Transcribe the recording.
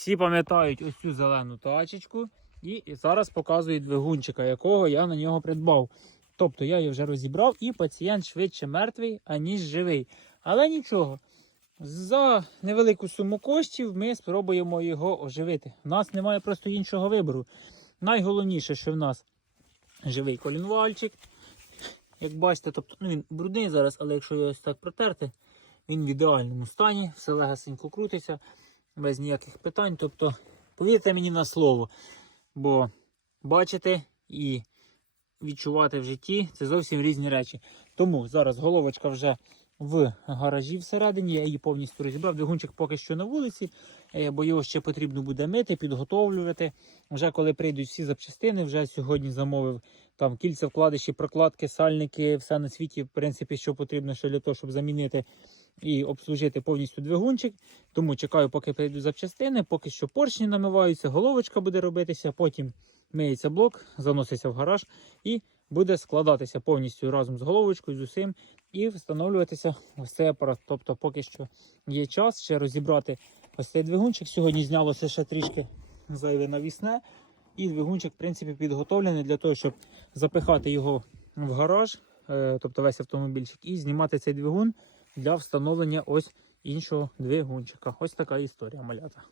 Всі пам'ятають ось цю зелену тачечку. І, зараз показую двигунчика, якого я на нього придбав. Тобто я її вже розібрав, і пацієнт швидше мертвий, аніж живий. Але нічого. За невелику суму коштів ми спробуємо його оживити. У нас немає просто іншого вибору. Найголовніше, що в нас живий колінвальчик. Як бачите, тобто, ну він брудний зараз, але якщо його ось так протерти, він в ідеальному стані, все легесенько крутиться, без ніяких питань. Тобто, повірте мені на слово, бо бачите і відчувати в житті це зовсім різні речі. Тому зараз головочка вже в гаражі всередині, я її повністю розібрав. Двигунчик поки що на вулиці, е, бо його ще потрібно буде мити, підготовлювати. Вже коли прийдуть всі запчастини, вже сьогодні замовив там кільця, вкладиші, прокладки, сальники, все на світі, в принципі, що потрібно ще для того, щоб замінити і обслужити повністю двигунчик. Тому чекаю, поки прийдуть запчастини, поки що поршні намиваються, головочка буде робитися, потім миється блок, заноситься в гараж і буде складатися повністю разом з головочкою, з усім, і встановлюватися ось цей апарат. Тобто, поки що є час ще розібрати ось цей двигунчик. Сьогодні знялося ще трішки зайве навісне. І двигунчик, в принципі, підготовлений для того, щоб запихати його в гараж, е, тобто весь автомобільчик, і знімати цей двигун для встановлення ось іншого двигунчика. Ось така історія малята.